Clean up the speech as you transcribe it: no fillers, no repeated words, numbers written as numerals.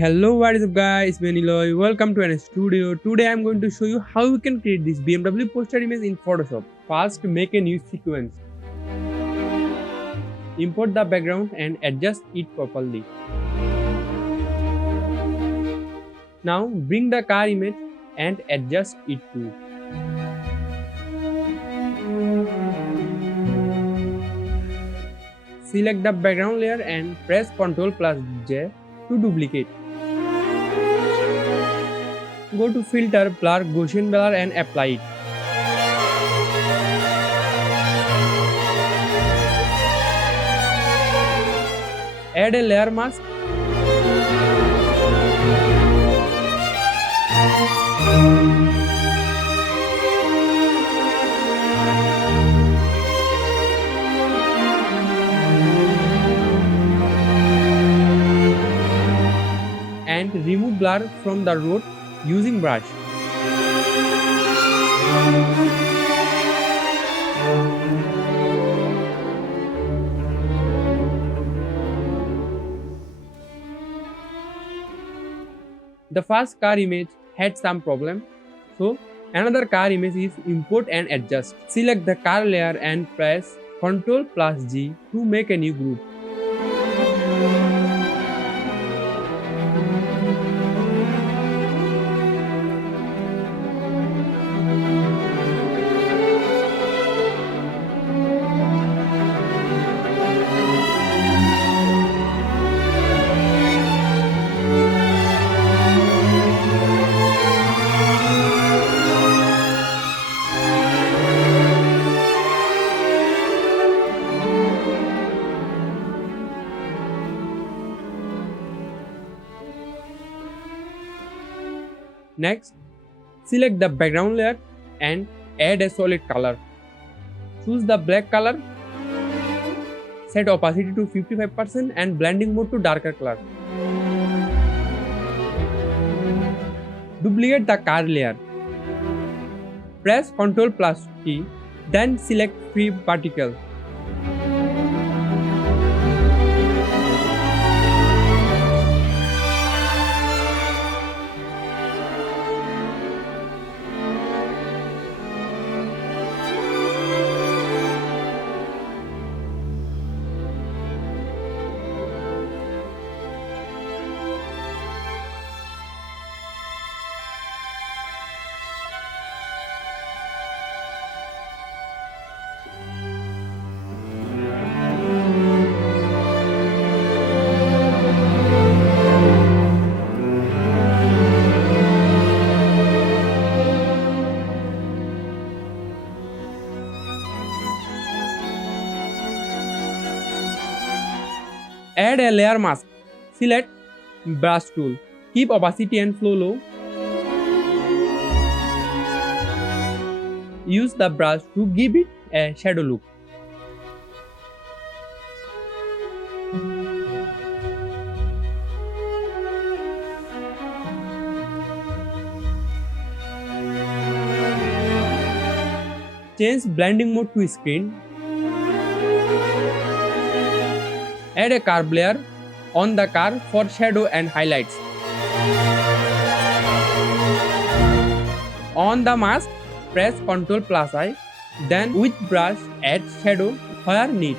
Hello, what is up guys, Maniloy. Welcome to an studio. Today I'm going to show you how you can create this BMW poster image in Photoshop. First, make a new sequence. Import the background and adjust it properly. Now bring the car image and adjust it too. Select the background layer and press Ctrl plus J to duplicate. Go to Filter, Blur, Gaussian Blur and apply it. Add a layer mask. And remove blur from the road using brush. The first car image had some problem, so another car image is import and adjust. Select the car layer and press Ctrl plus G to make a new group. Next, select the background layer and add a solid color. Choose the black color, set opacity to 55% and blending mode to darker color. Duplicate the car layer. Press Ctrl plus T, then select free particle. Add a layer mask. Select brush tool. Keep opacity and flow low. Use the brush to give it a shadow look. Change blending mode to screen. Add a curve layer on the car for shadow and highlights. On the mask, press Ctrl plus I, then with brush add shadow where need.